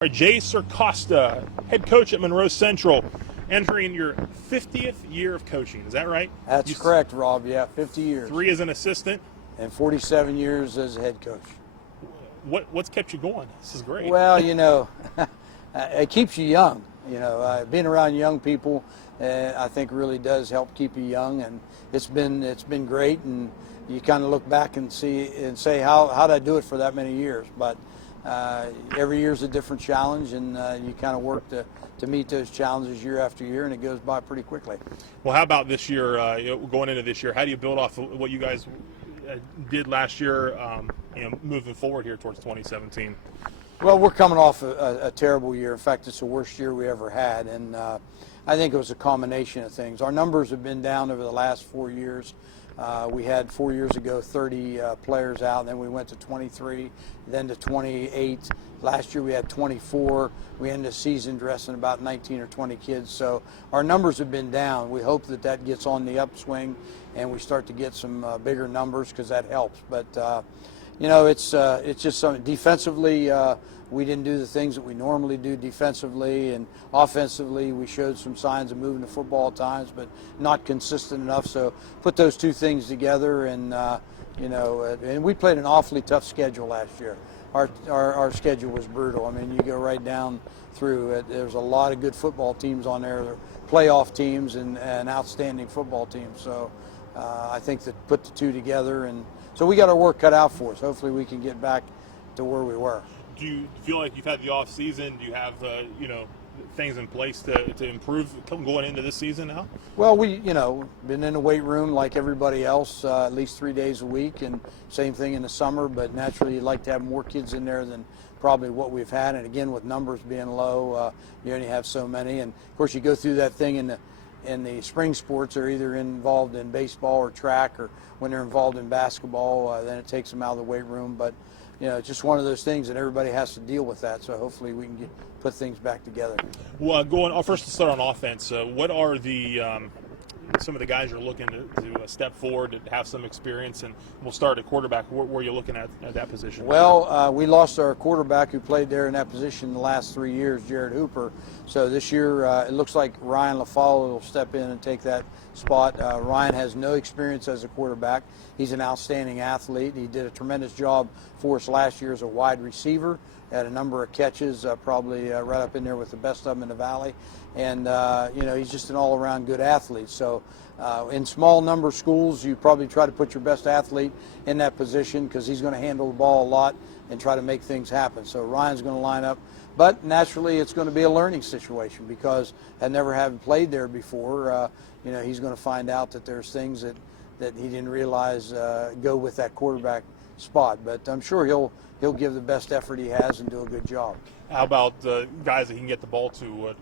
All right, Jay Costa, head coach at Monroe Central, entering your 50th year of coaching. Is that right? That's correct, Rob. Yeah, 50 years. 3 as an assistant. And 47 years as a head coach. What's kept you going? This is great. Well, it keeps you young. Being around young people, I think really does help keep you young, and it's been great. And you kind of look back and say how did I do it for that many years? But every year's a different challenge, and you kind of work to meet those challenges year after year, and it goes by pretty quickly. Well, how about this year? Going into this year, how do you build off of what you guys did last year? Moving forward here towards 2017. Well, we're coming off a terrible year. In fact, it's the worst year we ever had, and I think it was a combination of things. Our numbers have been down over the last 4 years. We had 4 years ago 30 players out, and then we went to 23, then to 28. Last year we had 24. We ended the season dressing about 19 or 20 kids. So our numbers have been down. We hope that gets on the upswing and we start to get some bigger numbers, because that helps. But it's just something. Defensively, we didn't do the things that we normally do defensively, and offensively we showed some signs of moving the football at times, but not consistent enough. So put those two things together, and and we played an awfully tough schedule last year. Our schedule was brutal. I mean, you go right down through it. There's a lot of good football teams on there. They're playoff teams and outstanding football teams. So I think that put the two together, and so we got our work cut out for us. Hopefully we can get back to where we were. Do you feel like you've had the off season? Do you have things in place to improve going into this season now? Well, we been in the weight room like everybody else, at least 3 days a week, and same thing in the summer. But naturally, you'd like to have more kids in there than probably what we've had. And again, with numbers being low, you only have so many. And of course, you go through that thing in the spring sports. They're either involved in baseball or track, or when they're involved in basketball, then it takes them out of the weight room. But it's just one of those things, and everybody has to deal with that. So hopefully we can put things back together. Well, first to start on offense, what are some of the guys you're looking to step forward to have some experience? And we'll start at quarterback. Where are you looking at that position? Well, we lost our quarterback who played there in that position the last 3 years, Jared Hooper. So this year it looks like Ryan LaFolla will step in and take that spot. Ryan has no experience as a quarterback. He's an outstanding athlete. He did a tremendous job for us last year as a wide receiver. Had a number of catches, probably right up in there with the best of them in the Valley. And, he's just an all-around good athlete. So in small number schools, you probably try to put your best athlete in that position, because he's going to handle the ball a lot and try to make things happen. So Ryan's going to line up. But naturally, it's going to be a learning situation, because I never having played there before, he's going to find out that there's things that he didn't realize go with that quarterback spot. But I'm sure he'll give the best effort he has and do a good job. How about guys that he can get the ball to?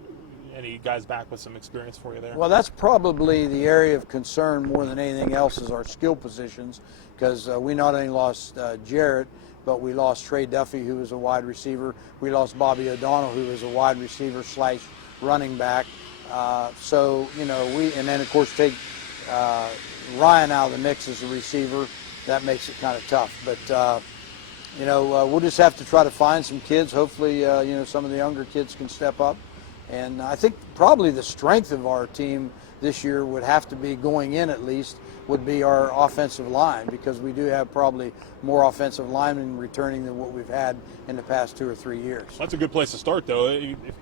Any guys back with some experience for you there? Well, that's probably the area of concern more than anything else, is our skill positions, because we not only lost Jarrett, but we lost Trey Duffy, who was a wide receiver. We lost Bobby O'Donnell, who was a wide receiver / running back. And then of course take Ryan out of the mix as a receiver. That makes it kind of tough. But we'll just have to try to find some kids. Hopefully, some of the younger kids can step up. And I think probably the strength of our team this year would have to be, going in at least, would be our offensive line, because we do have probably more offensive linemen returning than what we've had in the past 2 or 3 years. That's a good place to start, though.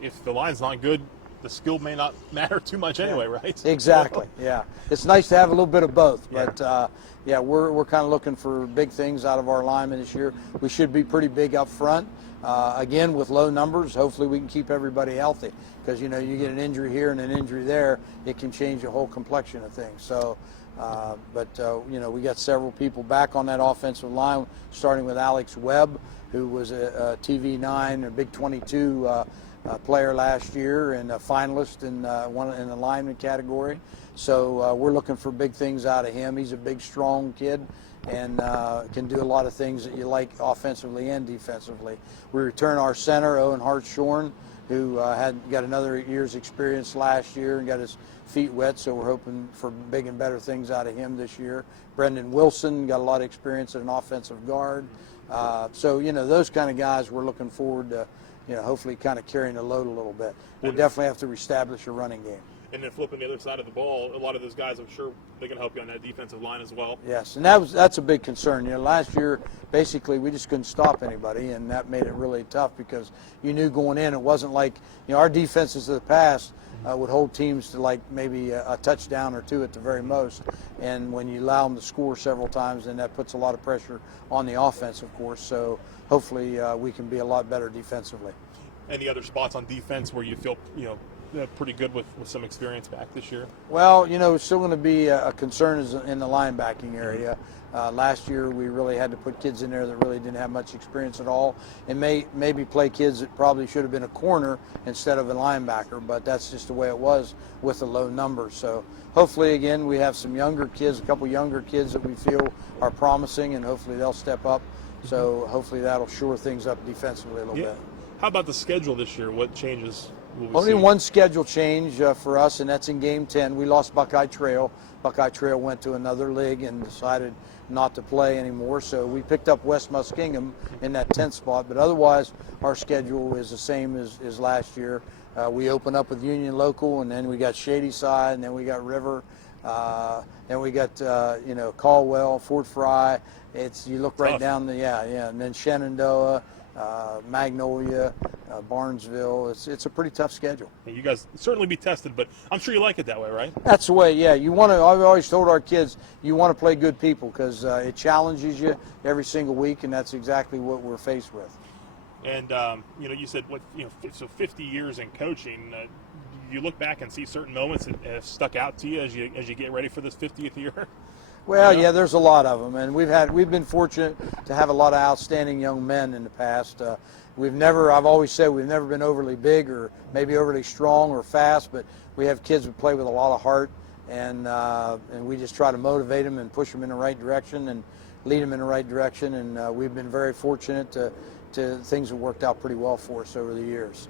If the line's not good, the skill may not matter too much anyway, right? Exactly, yeah. It's nice to have a little bit of both, but we're kind of looking for big things out of our linemen this year. We should be pretty big up front. Again, with low numbers, hopefully we can keep everybody healthy, because you get an injury here and an injury there, it can change the whole complexion of things. So, we got several people back on that offensive line, starting with Alex Webb, who was a TV9, a Big 22 player last year, and a finalist in the lineman category. So we're looking for big things out of him. He's a big, strong kid, and can do a lot of things that you like offensively and defensively. We return our center, Owen Hartshorn, who had got another year's experience last year and got his feet wet, so we're hoping for big and better things out of him this year. Brendan Wilson got a lot of experience as an offensive guard. So, those kind of guys we're looking forward to, hopefully kind of carrying the load a little bit. We'll definitely have to reestablish a running game. And then flipping the other side of the ball, a lot of those guys, I'm sure they can help you on that defensive line as well. Yes, and that's a big concern. Last year, basically, we just couldn't stop anybody, and that made it really tough because you knew going in, it wasn't like, our defenses of the past would hold teams to like maybe a touchdown or two at the very most. And when you allow them to score several times, then that puts a lot of pressure on the offense, of course. So hopefully we can be a lot better defensively. Any other spots on defense where you feel, pretty good with some experience back this year? Well, it's still going to be a concern is in the linebacking area. Last year we really had to put kids in there that really didn't have much experience at all, and maybe play kids that probably should have been a corner instead of a linebacker, but that's just the way it was with the low numbers. So hopefully, again, we have some younger kids, a couple younger kids that we feel are promising, and hopefully they'll step up. So hopefully that'll shore things up defensively a little bit. How about the schedule this year? What changes will we Only see? one schedule change for us, and that's in Game 10. We lost Buckeye Trail. Buckeye Trail went to another league and decided not to play anymore, so we picked up West Muskingum in that 10th spot. But otherwise, our schedule is the same as last year. We open up with Union Local, and then we got Shady Side, and then we got River, then we got Caldwell, Fort Fry. You look right down the and then Shenandoah, Magnolia, Barnesville. It's a pretty tough schedule. You guys certainly be tested, but I'm sure you like it that way, right? That's the way. Yeah, you want to. I've always told our kids you want to play good people because it challenges you every single week, and that's exactly what we're faced with. And you said so 50 years in coaching. You look back and see certain moments that have stuck out to you as you get ready for this 50th year. Well, yeah, there's a lot of them, and we've been fortunate to have a lot of outstanding young men in the past. I've always said we've never been overly big or maybe overly strong or fast, but we have kids who play with a lot of heart, and we just try to motivate them and push them in the right direction and lead them in the right direction. And we've been very fortunate to things have worked out pretty well for us over the years.